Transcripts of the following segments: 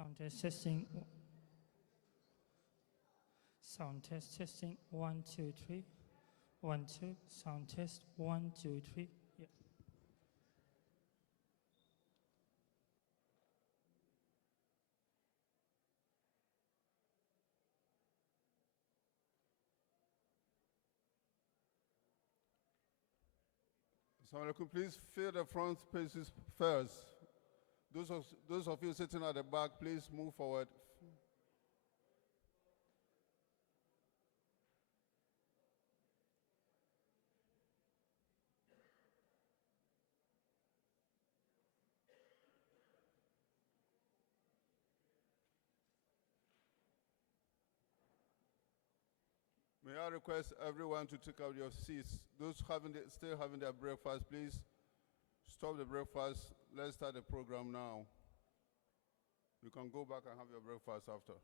Sound test testing. Sound test testing. 1, 2, 3. 1, 2. Sound test. 1, 2, 3. Yeah. So please fill the front spaces first. Those of you sitting at the back, please move forward. request everyone to take out your seats. Those still having their breakfast, please stop the breakfast. Let's start the program now. You can go back and have your breakfast after.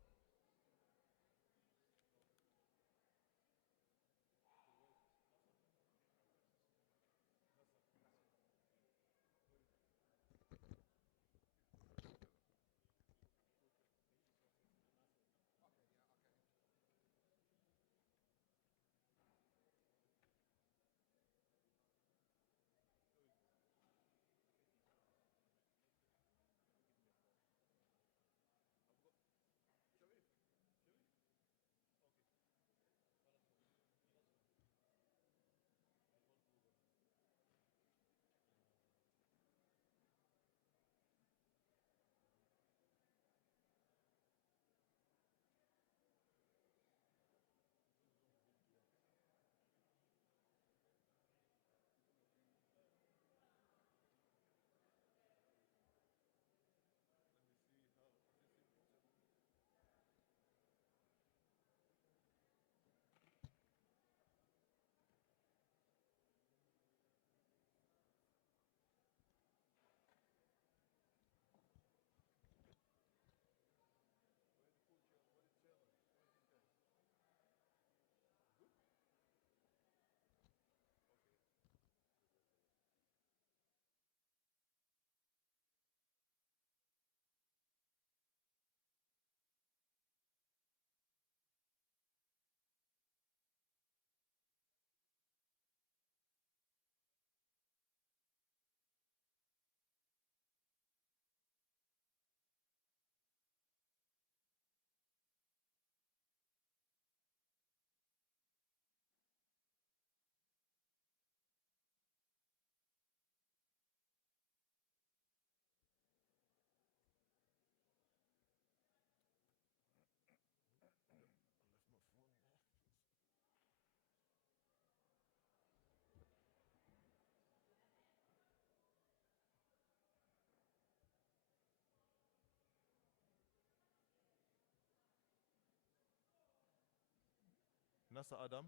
Nasser Adam.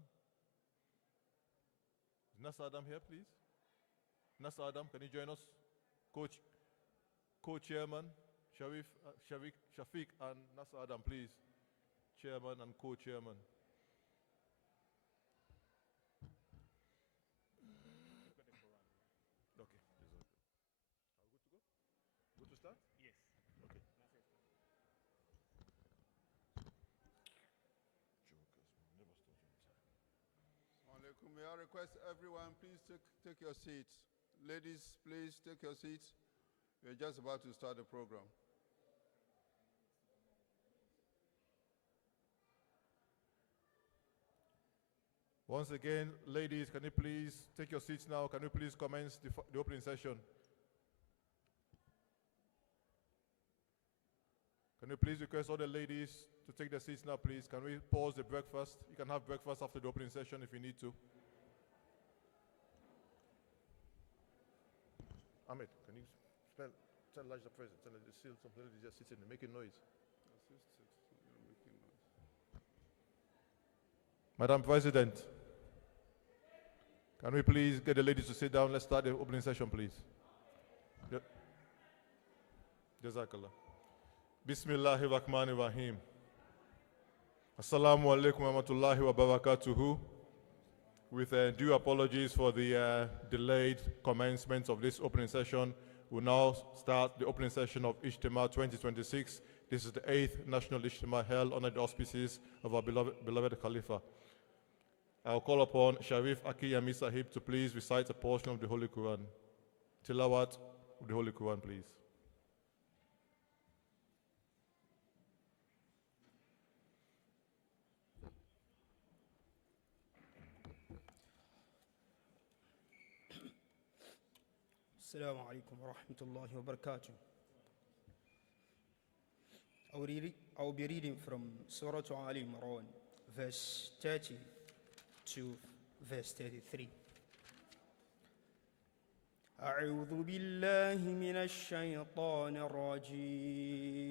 Is Nasser Adam here, please? Nasser Adam, can you join us? Co-chairman, Shafiq and Nasser Adam, please. Chairman and co-chairman. Okay. Are we good to go? Good to start? Yes. Okay. Alaikum. May I request everyone, please take your seats. Ladies, please take your seats. We're just about to start the program. Once again, ladies, can you please take your seats now? Can you please commence the opening session? Can you please request all the ladies to take their seats now, please? Can we pause the breakfast? You can have breakfast after the opening session if you need to. Ahmed, can you tell Elijah the president, tell the seal some ladies just sitting and making noise? Madam President, can we please get the ladies to sit down? Let's start the opening session, please. Jazakallah. Bismillahir Rahmanir Rahim. Assalamu alaikum wa rahmatullahi wa barakatuhu. With due apologies for the delayed commencement of this opening session, we'll now start the opening session of Ijtema 2026. This is the 8th National Ijtema held under the auspices of our beloved Khalifa. I'll call upon Sharif Akiyami Sahib to please recite a portion of the Holy Quran. Tilawat of the Holy Quran, please. Assalamu alaikum wa rahmatullahi wa barakatuh. I will be reading from Surah Al Imran, verse 30 to verse 33. أعوذ بالله من الشيطان الرجيم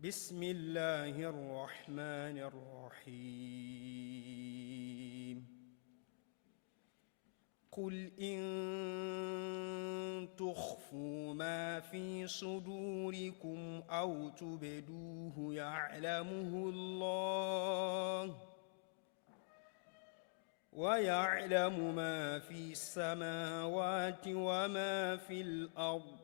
بسم الله الرحمن الرحيم قل إن تخفوا ما في صدوركم أو تبدوه يعلمه الله ويعلم ما في السماوات وما في الأرض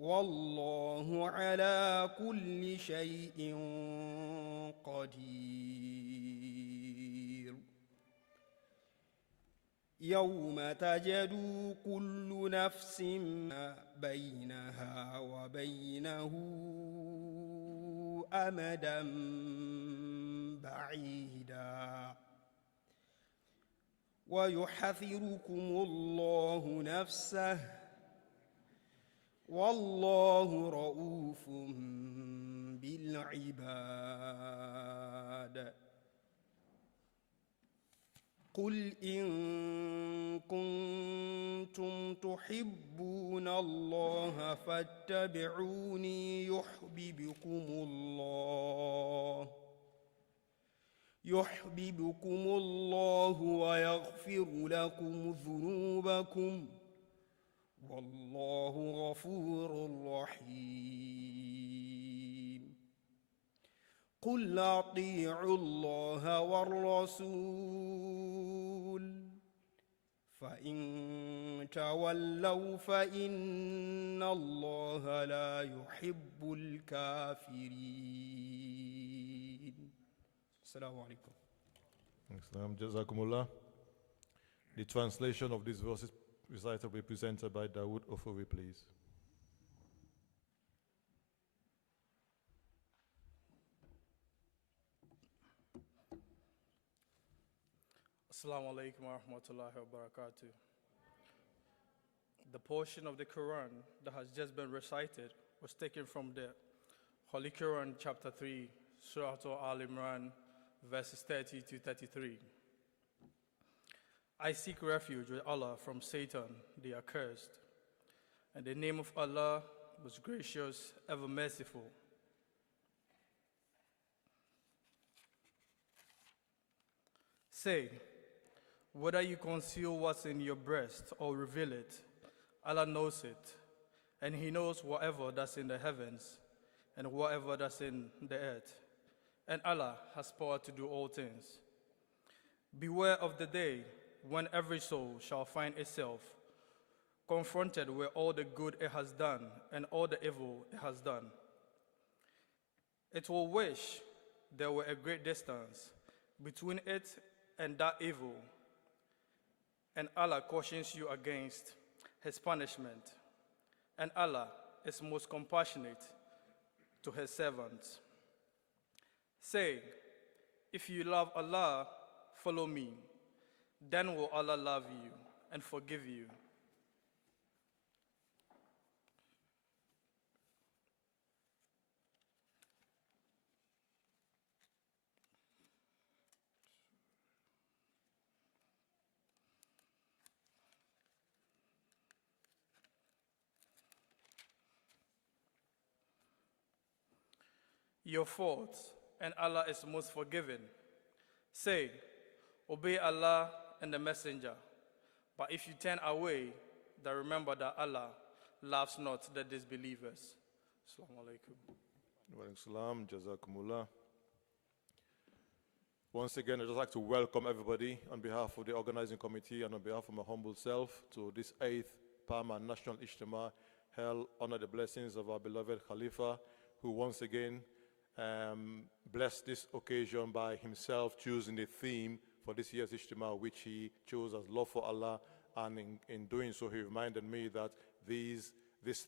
والله على كل شيء قدير يوم تجد كل نفس ما بينها وبينه أمدا بعيدا ويحذركم الله نفسه والله رؤوف بالعباد قل إن كنتم تحبون الله فاتبعوني يحببكم الله ويغفر لكم ذنوبكم والله غفور رحيم قل أطيعوا الله والرسول فإن تولوا فإن الله لا يحب الكافرين السلام عليكم. Jazakumullah. The translation of these verses recited will be presented by Dawood Ofowi, please. Assalamu alaikum wa rahmatullahi wa barakatuh. The portion of the Quran that has just been recited was taken from the Holy Quran, chapter 3, Surah Al-Imran, verses 30 to 33. I seek refuge with Allah from Satan, the accursed. In the name of Allah, most gracious, ever merciful. Say, whether you conceal what's in your breast or reveal it, Allah knows it, and He knows whatever that's in the heavens and whatever that's in the earth. And Allah has power to do all things. Beware of the day when every soul shall find itself confronted with all the good it has done and all the evil it has done. It will wish there were a great distance between it and that evil, and Allah cautions you against His punishment, and Allah is most compassionate to His servants. Say, if you love Allah, follow me. Then will Allah love you and forgive you. Your faults, and Allah is most forgiving. Say, obey Allah and the Messenger. But if you turn away, then remember that Allah loves not the disbelievers. Assalamu alaikum. Wa alaikum salam, jazakumullah. Once again, I'd just like to welcome everybody on behalf of the organizing committee and on behalf of my humble self to this 8th PAAMA National Ijtema held under the blessings of our beloved Khalifa, who once again blessed this occasion by himself choosing the theme for this year's Ijtema, which he chose as love for Allah, and in doing so, he reminded me that this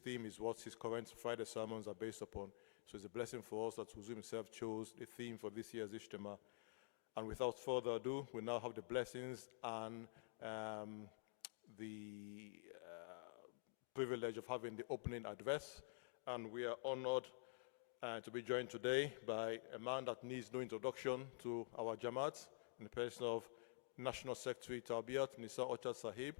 theme is what his current Friday sermons are based upon. So it's a blessing for us that Huzu himself chose the theme for this year's Ijtema. And without further ado, we now have the blessings and the privilege of having the opening address. And we are honored to be joined today by a man that needs no introduction to our Jamaat, in the person of National Secretary Tarbiyat, Nisa Ochad Sahib,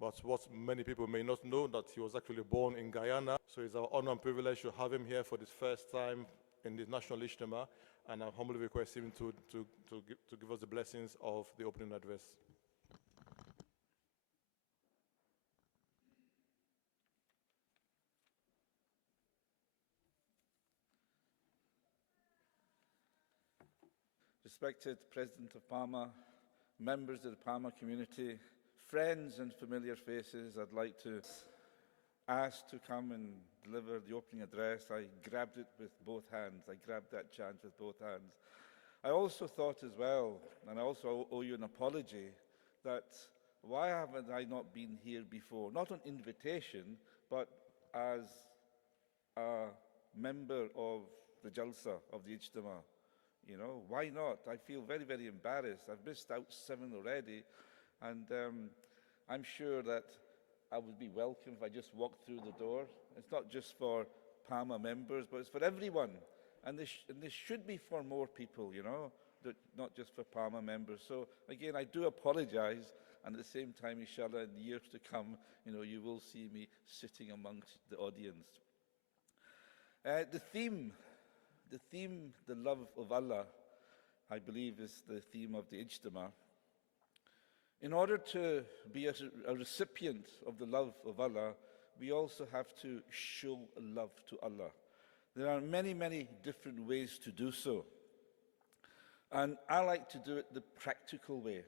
But what many people may not know, that he was actually born in Guyana. So it's our honor and privilege to have him here for this first time in the National Ijtema, and I humbly request him to give us the blessings of the opening address. Respected President of PAAMA, members of the PAAMA community, friends and familiar faces, I'd like to ask to come and deliver the opening address. I grabbed it with both hands. I grabbed that chance with both hands. I also thought as well, and I also owe you an apology, that why haven't I not been here before? Not on invitation, but as a member of the Jalsa, of the Ijtema. You know, why not? I feel very, very embarrassed. I've missed out 7 already, and I'm sure that I would be welcome if I just walked through the door. It's not just for PAAMA members, but it's for everyone. And this should be for more people, you know, not just for PAAMA members. So, again, I do apologize, and at the same time, inshallah, in the years to come, you know, you will see me sitting amongst the audience. The theme, the love of Allah, I believe is the theme of the Ijtema. In order to be a recipient of the love of Allah, we also have to show love to Allah. There are many, many different ways to do so. And I like to do it the practical way.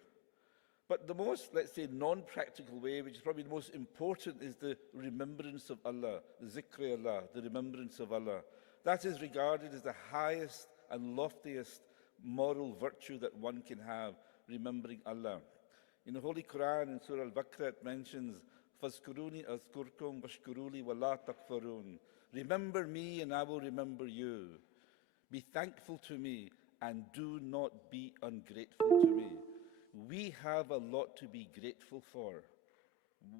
But the most, let's say, non-practical way, which is probably the most important, is the remembrance of Allah, the zikr Allah, the remembrance of Allah. That is regarded as the highest and loftiest moral virtue that one can have, remembering Allah. In the Holy Quran, in Surah Al-Baqarah, it mentions, فَاذْكُرُونِي أَذْكُرْكُمْ وَاشْكُرُوا لِي وَلَا تَكْفُرُونَ. Remember me and I will remember you. Be thankful to me and do not be ungrateful to me. We have a lot to be grateful for.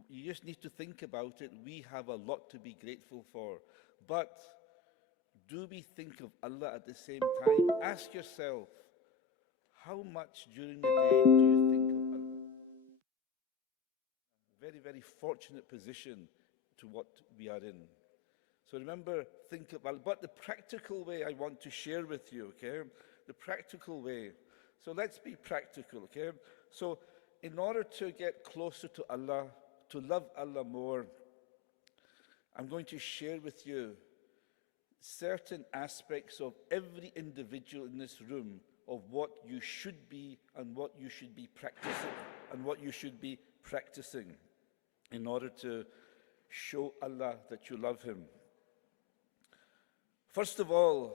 You just need to think about it. We have a lot to be grateful for. But do we think of Allah at the same time? Ask yourself, how much during the day do you think of Allah? Very, very fortunate position to what we are in. So remember, think of Allah. But the practical way I want to share with you, okay? The practical way. So let's be practical, okay? So in order to get closer to Allah, to love Allah more, I'm going to share with you certain aspects of every individual in this room of what you should be and what you should be practicing in order to show Allah that you love Him. First of all,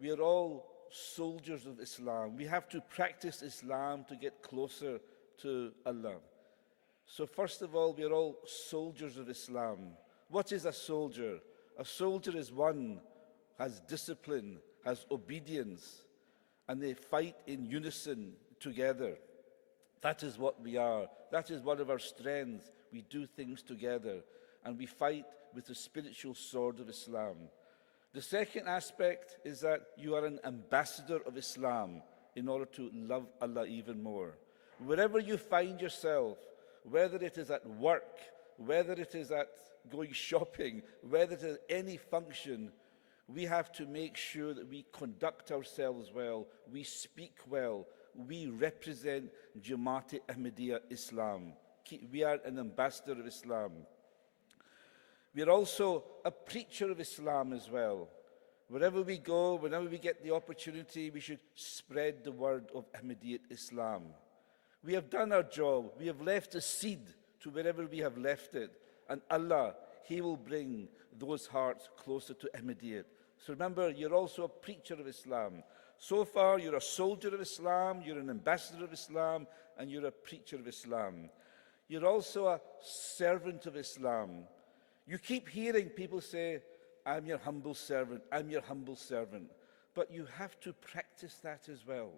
we are all soldiers of Islam. We have to practice Islam to get closer to Allah. So first of all, we are all soldiers of Islam. What is a soldier? A soldier is one who has discipline, has obedience, and they fight in unison together. That is what we are. That is one of our strengths. We do things together, and we fight with the spiritual sword of Islam. The second aspect is that you are an ambassador of Islam in order to love Allah even more. Wherever you find yourself, whether it is at work, whether it is at going shopping, whether it is any function, we have to make sure that we conduct ourselves well, we speak well, we represent Jamaat Ahmadiyya Islam. We are an ambassador of Islam. We are also a preacher of Islam as well. Wherever we go, whenever we get the opportunity, we should spread the word of Ahmadiyya Islam. We have done our job. We have left a seed to wherever we have left it. And Allah, He will bring those hearts closer to Ahmadiyya. So remember, you're also a preacher of Islam. So far, you're a soldier of Islam, you're an ambassador of Islam, and you're a preacher of Islam. You're also a servant of Islam. You keep hearing people say, I'm your humble servant, I'm your humble servant. But you have to practice that as well.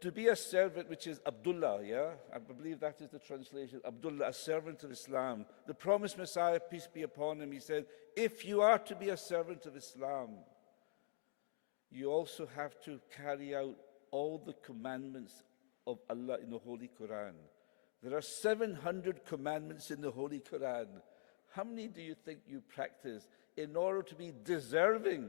To be a servant, which is Abdullah, yeah? I believe that is the translation, Abdullah, a servant of Islam. The promised Messiah, peace be upon him, he said, if you are to be a servant of Islam, you also have to carry out all the commandments of Allah in the Holy Quran. There are 700 commandments in the Holy Quran. How many do you think you practice in order to be deserving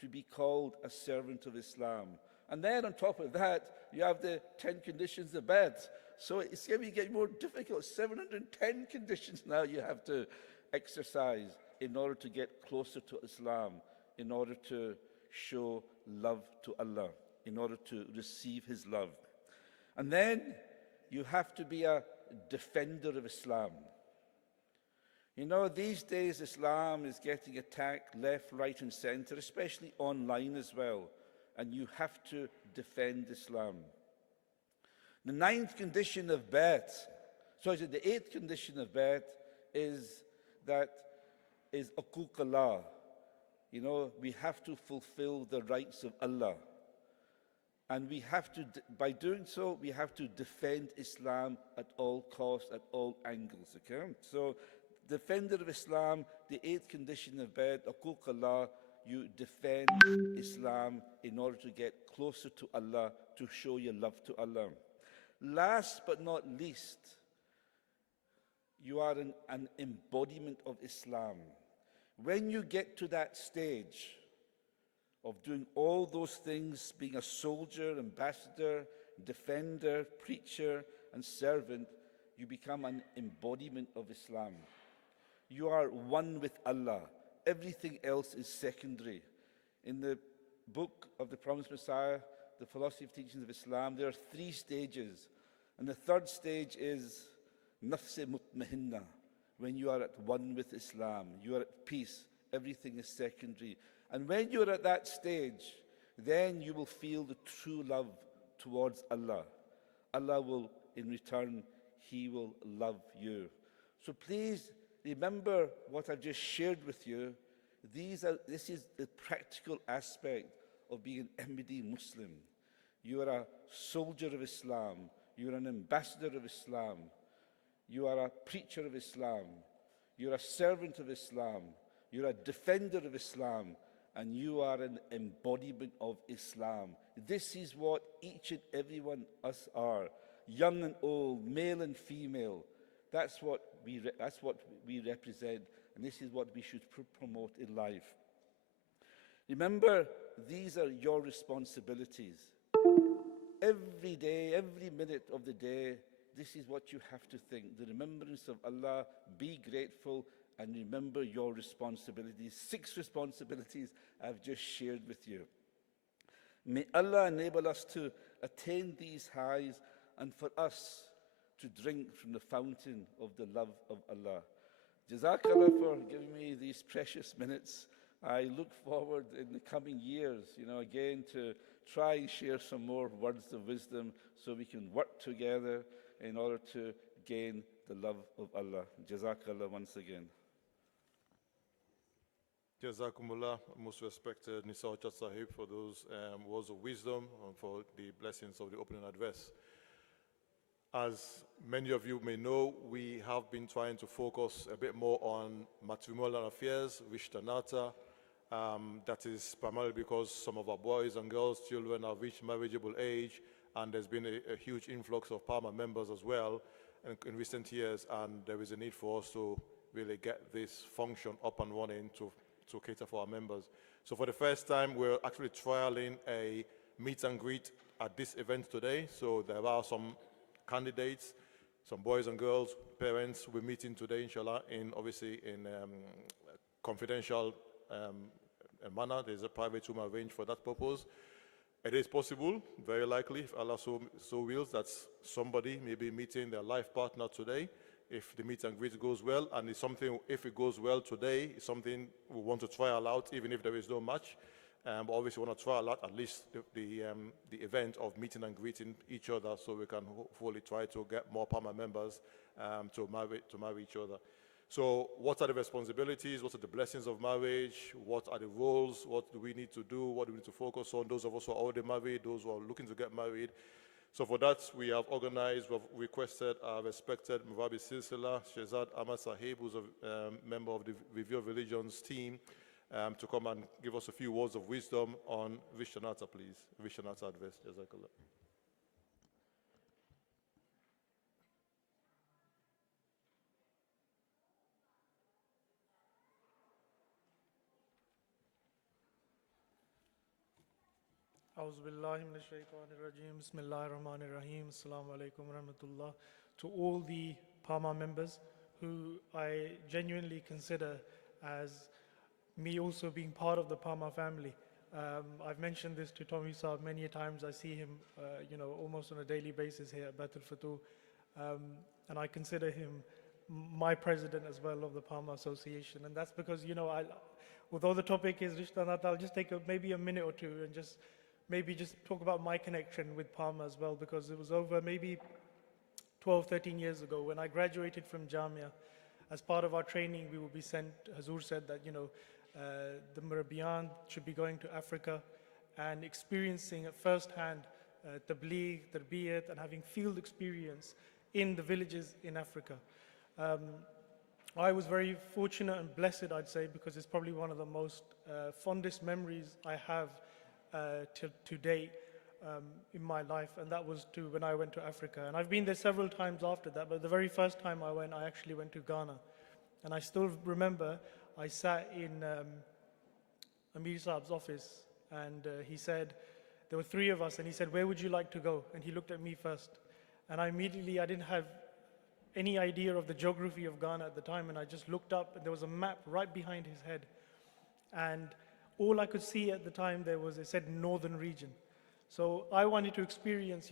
to be called a servant of Islam? And then on top of that, you have the 10 conditions of bed. So it's going to get more difficult. 710 conditions now you have to exercise in order to get closer to Islam, in order to show love to Allah, in order to receive His love. And then you have to be a defender of Islam. You know, these days Islam is getting attacked left, right and center, especially online as well. And you have to defend Islam. The 9th condition of the 8th condition of bet is uquq Allah. You know, we have to fulfill the rights of Allah. And we have to, by doing so, we have to defend Islam at all costs, at all angles, okay? So, defender of Islam, the 8th condition of bet, uquq Allah, you defend Islam in order to get closer to Allah, to show your love to Allah. Last but not least, you are an embodiment of Islam. When you get to that stage of doing all those things, being a soldier, ambassador, defender, preacher, and servant, you become an embodiment of Islam. You are one with Allah. Everything else is secondary. In the book of the Promised Messiah, the Philosophy of Teachings of Islam, there are 3 stages. And the 3rd stage is nafs-e mutmahinna, when you are at one with Islam. You are at peace. Everything is secondary. And when you are at that stage, then you will feel the true love towards Allah. Allah will, in return, He will love you. So please remember what I've just shared with you. This is the practical aspect of being an Ahmadi Muslim. You are a soldier of Islam. You are an ambassador of Islam. You are a preacher of Islam. You are a servant of Islam. You are a defender of Islam. And you are an embodiment of Islam. This is what each and every one of us are. Young and old, male and female. That's what we represent. And this is what we should promote in life. Remember, these are your responsibilities. Every day, every minute of the day, this is what you have to think. The remembrance of Allah, be grateful, and remember your responsibilities. 6 responsibilities I've just shared with you. May Allah enable us to attain these highs and for us to drink from the fountain of the love of Allah. Jazakallah for giving me these precious minutes. I look forward in the coming years, again to try and share some more words of wisdom so we can work together in order to gain the love of Allah. Jazakallah once again. Jazakumullah, most respected Nisa Ochat Sahib, for those words of wisdom and for the blessings of the opening address. As many of you may know, we have been trying to focus a bit more on matrimonial affairs, Rishtanata. That is primarily because some of our boys and girls, children have reached marriageable age, and there's been a huge influx of PAAMA members as well in recent years, and there is a need for us to really get this function up and running to cater for our members. So for the first time, we're actually trialing a meet and greet at this event today. So there are some candidates, some boys and girls, parents will be meeting today, inshallah, obviously in confidential manner. There's a private room arranged for that purpose. It is possible, very likely, if Allah so wills, that somebody may be meeting their life partner today, if the meet and greet goes well, and it's something, if it goes well today, it's something we want to trial out, even if there is no match. But obviously we want to trial out at least the event of meeting and greeting each other, so we can hopefully try to get more PAAMA members to marry each other. So what are the responsibilities? What are the blessings of marriage? What are the roles? What do we need to do? What do we need to focus on? Those of us who are already married, those who are looking to get married. So for that, we have organized, we have requested our respected Murabi Silsila, Shehzad Ahmad Sahib, who's a member of the Review of Religions team, to come and give us a few words of wisdom on Rishtanata, please. Rishtanata address. Jazakallah. A'udhu billahi minash shaitanir rajim. Bismillahir rahmanir rahim. Assalamu alaikum wa rahmatullah. To all the PAAMA members who I genuinely consider as me also being part of the PAAMA family. I've mentioned this to Tommy Saab many times. I see him, almost on a daily basis here at Batul Futuh. And I consider him my president as well of the PAAMA Association. And that's because, although the topic is Rishtanata, I'll just take maybe a minute or two and just talk about my connection with PAAMA as well, because it was over maybe 12, 13 years ago when I graduated from Jamia. As part of our training, we will be sent, Hazur said that, the Murabiyan should be going to Africa and experiencing at first hand tabligh, tarbiyat, and having field experience in the villages in Africa. I was very fortunate and blessed, I'd say, because it's probably one of the most fondest memories I have to date in my life, and that was when I went to Africa. And I've been there several times after that, but the very first time I went, I actually went to Ghana. And I still remember I sat in Amir Saab's office, and he said, there were three of us, and he said, where would you like to go? And he looked at me first. And I didn't have any idea of the geography of Ghana at the time, and I just looked up, and there was a map right behind his head. And all I could see at the time it said northern region. So I wanted to experience,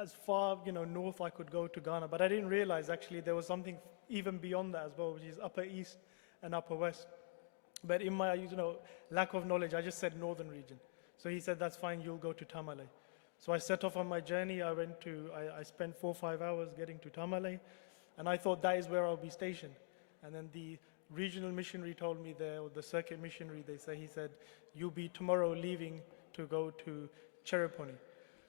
as far, north I could go to Ghana, but I didn't realize actually there was something even beyond that as well, which is upper east and upper west. But in my, lack of knowledge, I just said northern region. So he said, that's fine, you'll go to Tamale. So I set off on my journey. I spent 4 or 5 hours getting to Tamale, and I thought that is where I'll be stationed. And then the regional missionary told me there, or the circuit missionary, he said, you'll be tomorrow leaving to go to Chereponi.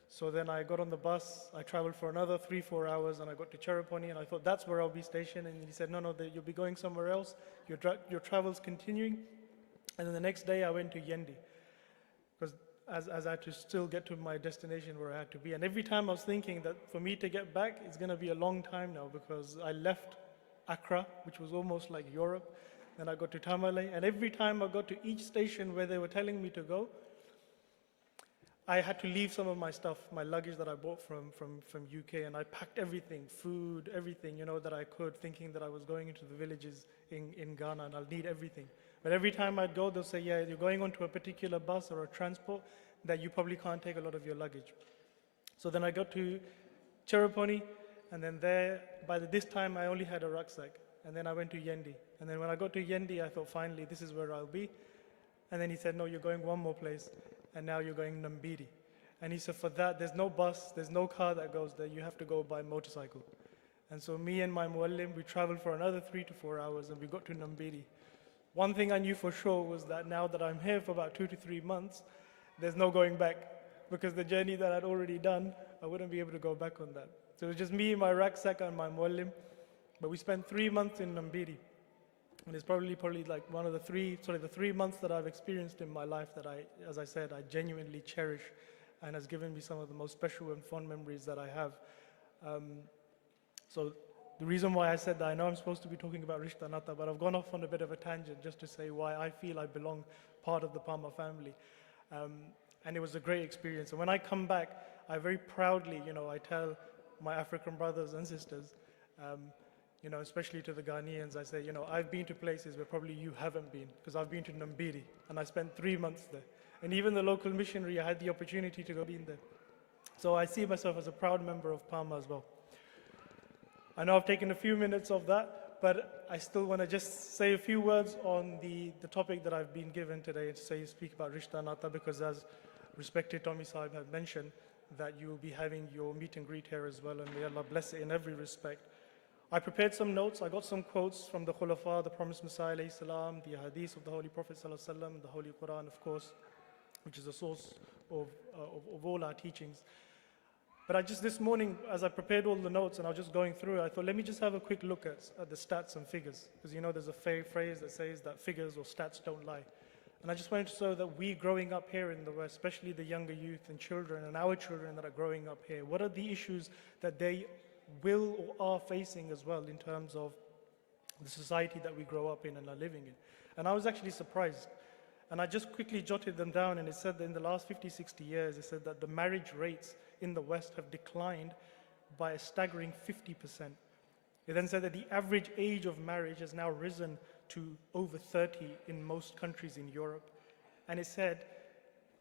So then I got on the bus, I traveled for another 3 or 4 hours, and I got to Chereponi, and I thought that's where I'll be stationed. And he said, no, you'll be going somewhere else. Your travel's continuing. And then the next day I went to Yendi, because as I had to still get to my destination where I had to be. And every time I was thinking that for me to get back, it's going to be a long time now, because I left Accra, which was almost like Europe. Then I got to Tamale, and every time I got to each station where they were telling me to go, I had to leave some of my stuff, my luggage that I bought from UK, and I packed everything, food, everything, that I could, thinking that I was going into the villages in Ghana and I'll need everything. But every time I'd go, they'll say, yeah, you're going onto a particular bus or a transport that you probably can't take a lot of your luggage. So then I got to Chereponi, and then there, by this time I only had a rucksack. And then I went to Yendi. And then when I got to Yendi, I thought, finally, this is where I'll be. And then he said, no, you're going one more place. And now you're going Nambiri. And he said, for that, there's no bus, there's no car that goes there. You have to go by motorcycle. And so me and my muallim, we traveled for another 3 to 4 hours, and we got to Nambiri. One thing I knew for sure was that now that I'm here for about 2 to 3 months, there's no going back, because the journey that I'd already done, I wouldn't be able to go back on that. So it was just me, my rucksack, and my muallim. But we spent 3 months in Nambiri. And it's probably like one of the 3 months that I've experienced in my life that as I said, I genuinely cherish, and has given me some of the most special and fond memories that I have. So the reason why I said that, I know I'm supposed to be talking about Rishtanata, but I've gone off on a bit of a tangent just to say why I feel I belong part of the PAAMA family. And it was a great experience. And when I come back, I very proudly, I tell my African brothers and sisters, especially to the Ghanaians, I say, I've been to places where probably you haven't been, because I've been to Nambiri, and I spent 3 months there. And even the local missionary, I had the opportunity to go in there. So I see myself as a proud member of PAAMA as well. I know I've taken a few minutes of that, but I still want to just say a few words on the topic that I've been given today, to speak about Rishtanata, because as respected Tommy Saib had mentioned, that you will be having your meet and greet here as well, and may Allah bless it in every respect. I prepared some notes. I got some quotes from the Khulafa, the Promised Messiah, salam, the Hadith of the Holy Prophet, sallam, the Holy Quran, of course, which is the source of all our teachings. But this morning, as I prepared all the notes and I was just going through it, I thought, let me just have a quick look at the stats and figures. Because there's a phrase that says that figures or stats don't lie. And I just wanted to show that we growing up here in the West, especially the younger youth and children and our children that are growing up here, what are the issues that they will or are facing as well in terms of the society that we grow up in and are living in. And I was actually surprised. And I just quickly jotted them down, and it said that in the last 50, 60 years, it said that the marriage rates in the West have declined by a staggering 50%. It then said that the average age of marriage has now risen to over 30 in most countries in Europe. And it said,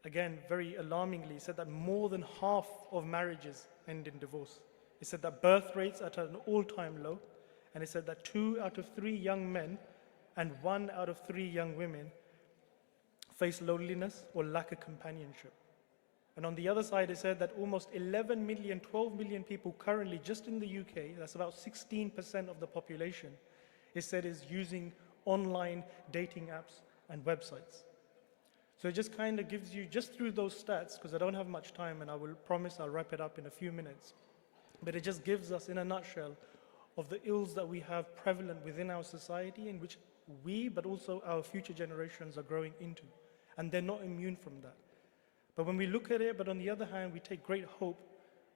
again, very alarmingly, it said that more than half of marriages end in divorce. It said that birth rates are at an all-time low, and it said that 2 out of 3 young men and 1 out of 3 young women face loneliness or lack of companionship. And on the other side, it said that almost 11 million, 12 million people currently, just in the UK, that's about 16% of the population, it said is using online dating apps and websites. So it just kind of gives you, just through those stats, because I don't have much time and I will promise I'll wrap it up in a few minutes, but it just gives us, in a nutshell, of the ills that we have prevalent within our society in which we, but also our future generations are growing into. And they're not immune from that. But when we look at it, but on the other hand, we take great hope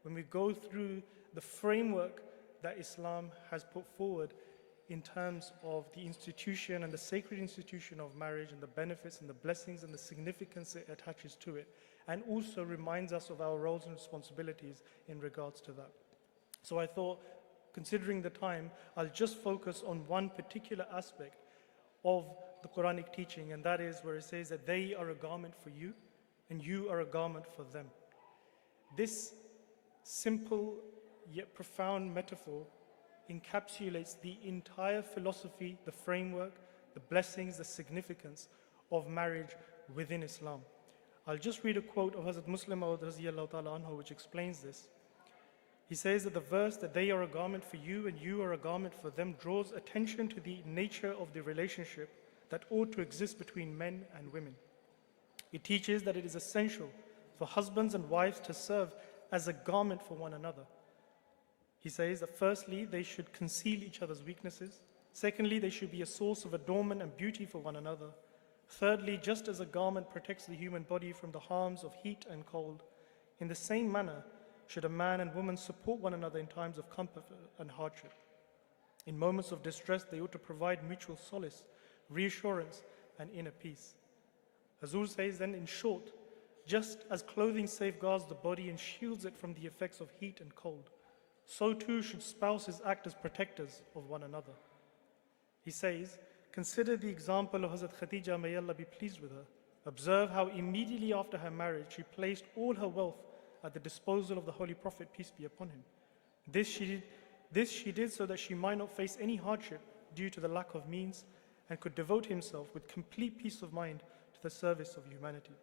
when we go through the framework that Islam has put forward in terms of the institution and the sacred institution of marriage and the benefits and the blessings and the significance it attaches to it, and also reminds us of our roles and responsibilities in regards to that. So I thought, considering the time, I'll just focus on one particular aspect of the Quranic teaching, and that is where it says that they are a garment for you and you are a garment for them. This simple yet profound metaphor encapsulates the entire philosophy, the framework, the blessings, the significance of marriage within Islam. I'll just read a quote of Hazrat Muslim Maud radiyallahu ta'ala anhu which explains this. He says that the verse that they are a garment for you and you are a garment for them draws attention to the nature of the relationship that ought to exist between men and women. It teaches that it is essential for husbands and wives to serve as a garment for one another. He says that firstly, they should conceal each other's weaknesses. Secondly, they should be a source of adornment and beauty for one another. Thirdly, just as a garment protects the human body from the harms of heat and cold, in the same manner should a man and woman support one another in times of comfort and hardship. In moments of distress, they ought to provide mutual solace, reassurance, and inner peace. Hazur says then, in short, just as clothing safeguards the body and shields it from the effects of heat and cold, so too should spouses act as protectors of one another. He says, consider the example of Hazrat Khadija, may Allah be pleased with her. Observe how immediately after her marriage, she placed all her wealth at the disposal of the Holy Prophet, peace be upon him. This she did so that she might not face any hardship due to the lack of means and could devote himself with complete peace of mind to the service of humanity.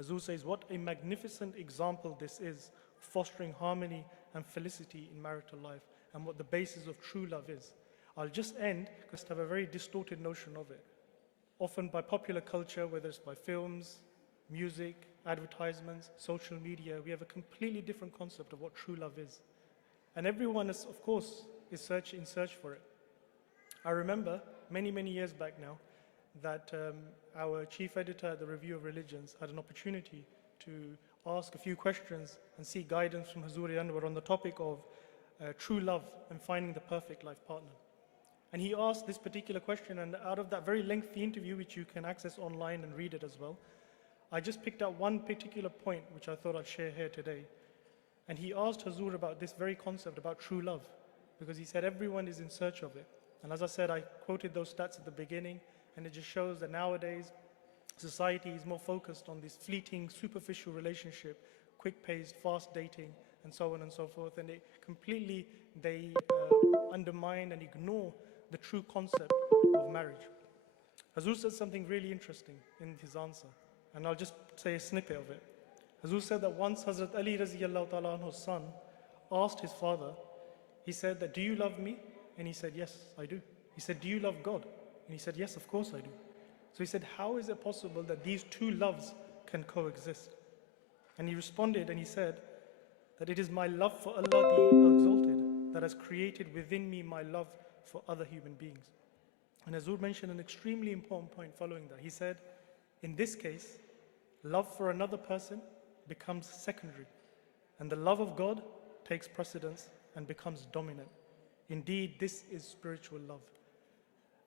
Hazur says, what a magnificent example this is, fostering harmony and felicity in marital life, and what the basis of true love is. I'll just end because I have a very distorted notion of it. Often by popular culture, whether it's by films, music, advertisements, social media, we have a completely different concept of what true love is. And everyone is, of course, in search for it. I remember many, many years back now that our chief editor at the Review of Religions had an opportunity to ask a few questions and seek guidance from Hazur Anwar on the topic of true love and finding the perfect life partner. And he asked this particular question, and out of that very lengthy interview, which you can access online and read it as well, I just picked out one particular point which I thought I'd share here today. And he asked Hazur about this very concept about true love, because he said everyone is in search of it. And as I said, I quoted those stats at the beginning, and it just shows that nowadays society is more focused on this fleeting, superficial relationship, quick-paced, fast dating, and so on and so forth. And they undermine and ignore the true concept of marriage. Hazur said something really interesting in his answer, and I'll just say a snippet of it. Hazur said that once Hazrat Ali radiyallahu ta'ala anhu's son asked his father, he said that, do you love me? And he said, yes, I do. He said, do you love God? And he said, yes, of course I do. So he said, how is it possible that these two loves can coexist? And he responded and he said that it is my love for Allah the Exalted that has created within me my love for other human beings. And Hazur mentioned an extremely important point following that. He said, in this case, love for another person becomes secondary, and the love of God takes precedence and becomes dominant. Indeed, this is spiritual love.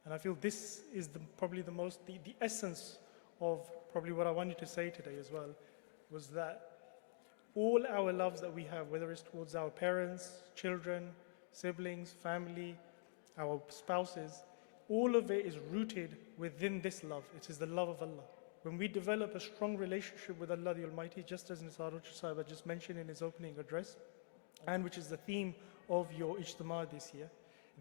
And I feel this is probably the essence of probably what I wanted to say today as well, was that all our loves that we have, whether it's towards our parents, children, siblings, family, our spouses, all of it is rooted within this love. It is the love of Allah. When we develop a strong relationship with Allah the Almighty, just as Nisar Sahib just mentioned in his opening address, and which is the theme of your Ijtema this year,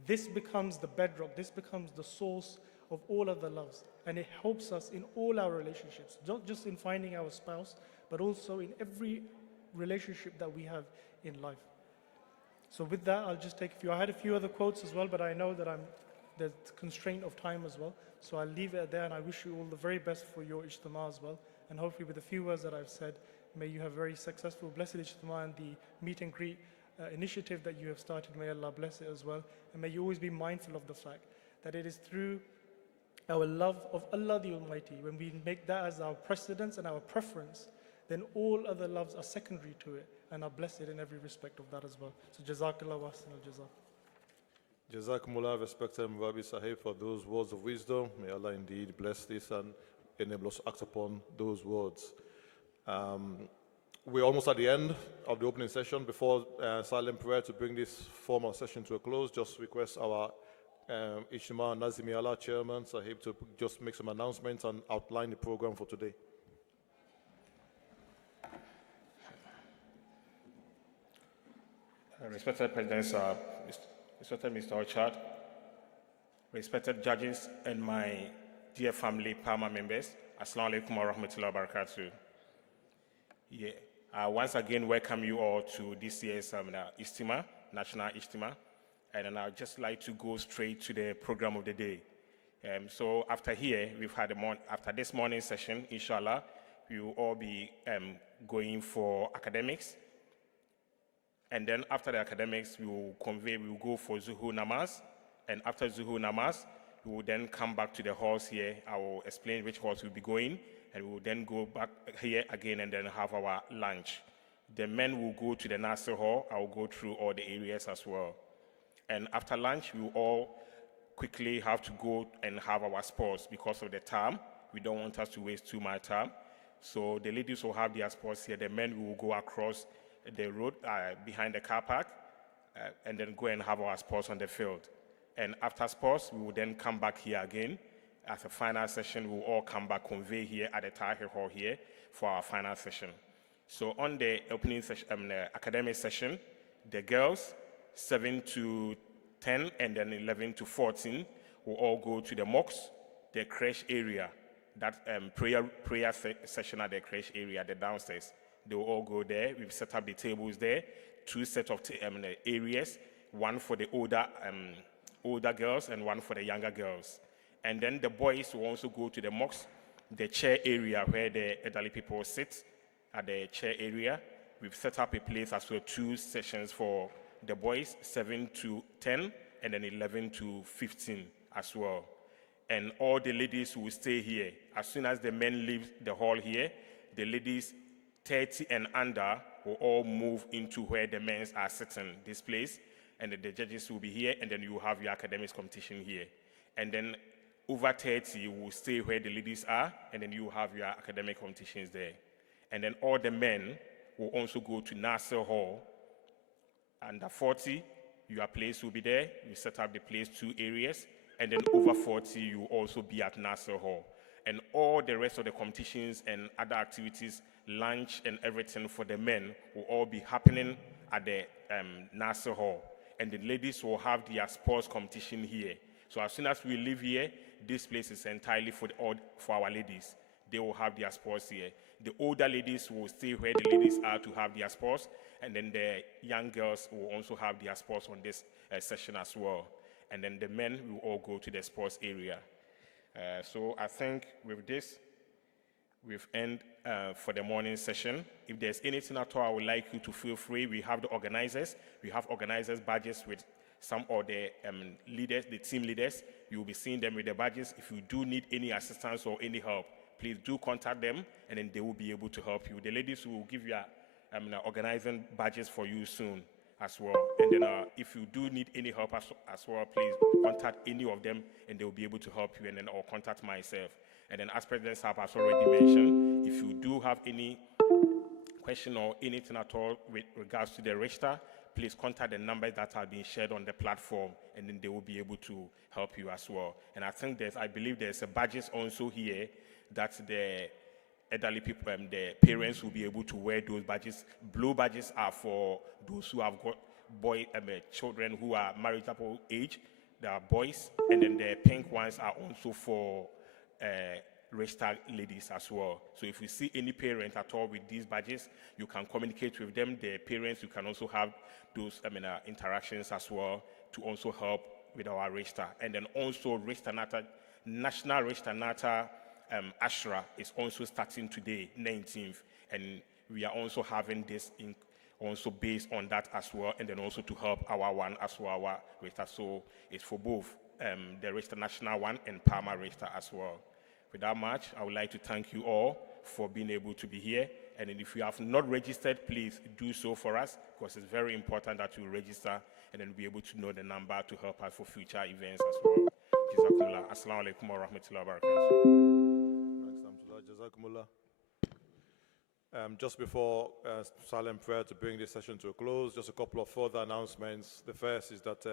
this becomes the bedrock, this becomes the source of all other loves. And it helps us in all our relationships, not just in finding our spouse, but also in every relationship that we have in life. So with that, I'll just take a few. I had a few other quotes as well, but I know that there's constraint of time as well. So I'll leave it there, and I wish you all the very best for your Ijtema as well. And hopefully with the few words that I've said, may you have very successful, blessed Ijtema, and the meet and greet initiative that you have started. May Allah bless it as well. And may you always be mindful of the fact that it is through our love of Allah the Almighty, when we make that as our precedence and our preference, then all other loves are secondary to it and are blessed in every respect of that as well. So Jazakallah wa ahsan al-jazak. Jazakumullah, respected Mubabi Sahib, for those words of wisdom. May Allah indeed bless this and enable us to act upon those words. We're almost at the end of the opening session. Before silent prayer to bring this formal session to a close, just request our Ijtema Nazimi Allah Chairman Sahib to just make some announcements and outline the program for today. Respected President Sahib, respected Mr. Orchard, respected judges, and my dear family, PAAMA members, Assalamu alaikum wa rahmatullahi wa barakatuh. Yeah, once again, welcome you all to this year's Ijtema, National Ijtema, and I'd just like to go straight to the program of the day. So after here, we've had after this morning session, inshallah, we will all be going for academics. And then after the academics, we will go for Zuhur Namaz. And after Zuhur Namaz, we will then come back to the halls here. I will explain which halls we'll be going. And we will then go back here again and then have our lunch. The men will go to the Nasser Hall. I will go through all the areas as well. And after lunch, we will all quickly have to go and have our sports because of the time. We don't want us to waste too much time. So the ladies will have their sports here. The men will go across the road behind the car park and then go and have our sports on the field. And after sports, we will then come back here again. As a final session, we will all come back, convey here at the Tahir Hall here for our final session. So on the opening session, the academic session, the girls, 7 to 10 and then 11 to 14, will all go to the mosque, the creche area, that prayer session at the creche area, the downstairs. They will all go there. We've set up the tables there, 2 sets of areas, one for the older girls and one for the younger girls. And then the boys will also go to the mosque, the chair area where the elderly people sit at the chair area. We've set up a place as well, 2 sessions for the boys, 7 to 10 and then 11 to 15 as well. And all the ladies will stay here. As soon as the men leave the hall here, the ladies 30 and under will all move into where the men are sitting, this place, and the judges will be here, and then you will have your academics competition here. And then over 30 will stay where the ladies are, and then you will have your academic competitions there. And then all the men will also go to Nasser Hall. Under 40, your place will be there. You set up the place 2 areas, and then over 40, you will also be at Nasser Hall. And all the rest of the competitions and other activities, lunch and everything for the men will all be happening at the Nasser Hall. And the ladies will have their sports competition here. So as soon as we leave here, this place is entirely for our ladies. They will have their sports here. The older ladies will stay where the ladies are to have their sports, and then the young girls will also have their sports on this session as well. And then the men will all go to the sports area. So I think with this, we've ended for the morning session. If there's anything at all, I would like you to feel free. We have the organizers. We have organizers' badges with some of the leaders, the team leaders. You will be seeing them with the badges. If you do need any assistance or any help, please do contact them, and then they will be able to help you. The ladies will give you organizing badges for you soon as well. And then if you do need any help as well, please contact any of them, and they will be able to help you, and then or contact myself. And then as President Saab has already mentioned, if you do have any question or anything at all with regards to the register, please contact the numbers that are being shared on the platform, and then they will be able to help you as well. And I believe there's a badges also here that the elderly people, the parents will be able to wear those badges. Blue badges are for those who have got children who are marriageable age, they are boys, and then the pink ones are also for registered ladies as well. So if you see any parent at all with these badges, you can communicate with them. The parents, you can also have those interactions as well to also help with our register. And then also Rishtanata, National Rishtanata Ashra is also starting today, 19th, and we are also having this also based on that as well, and then also to help our one as well, our register. So it's for both the register national one and PAAMA register as well. With that much, I would like to thank you all for being able to be here. And if you have not registered, please do so for us, because it's very important that you register and then be able to know the number to help us for future events as well. Jazakumullah. Assalamu alaikum wa rahmatullahi wa barakatuh. Just before silent prayer to bring this session to a close, just a couple of further announcements. The first is that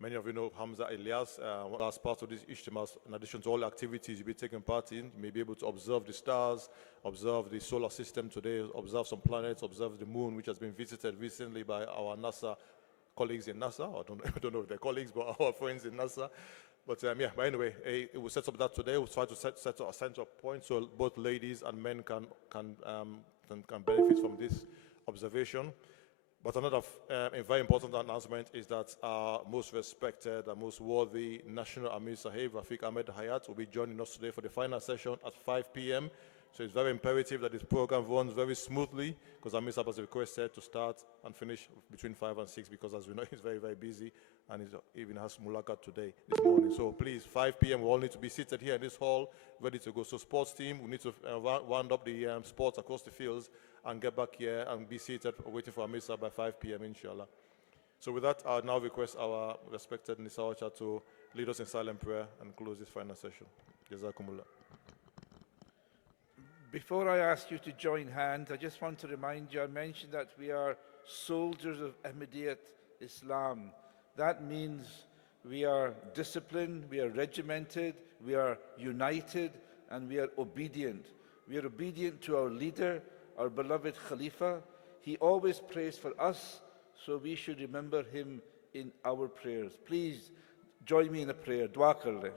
many of you know Hamza Ilyas, as part of this Ijtema, in addition to all the activities you'll be taking part in, you may be able to observe the stars, observe the solar system today, observe some planets, observe the moon, which has been visited recently by our NASA colleagues in NASA. I don't know if they're colleagues, but our friends in NASA. But but anyway, we'll set up that today. We'll try to set a center point so both ladies and men can benefit from this observation. But another a very important announcement is that our most respected and most worthy National Amir Sahib, Rafiq Ahmed Hayat, will be joining us today for the final session at 5 p.m. So it's very imperative that this program runs very smoothly, because Amir Sahib has requested to start and finish between 5 and 6, because as we know, he's very, very busy, and he even has Mulakat today, this morning. So please, 5 p.m., we all need to be seated here in this hall, ready to go. So sports team, we need to round up the sports across the fields and get back here and be seated waiting for Amir Sahib by 5 p.m., inshallah. So with that, I'll now request our respected Nisa Ocha to lead us in silent prayer and close this final session. Jazakumullah. Before I ask you to join hands, I just want to remind you, I mentioned that we are soldiers of Ahmadiyya Islam. That means we are disciplined, we are regimented, we are united, and we are obedient. We are obedient to our leader, our beloved Khalifa. He always prays for us, so we should remember him in our prayers. Please join me in a prayer. Dua kar le.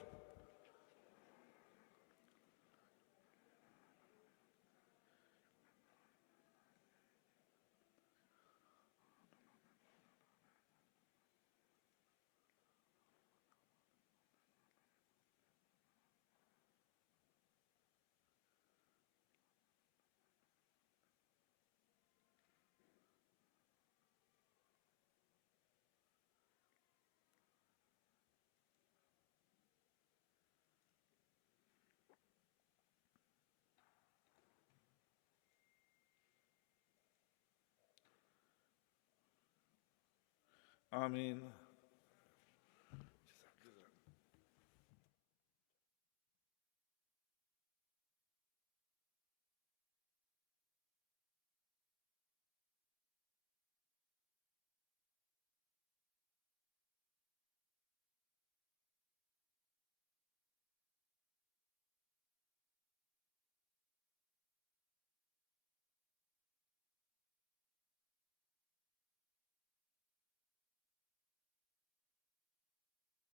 Ameen.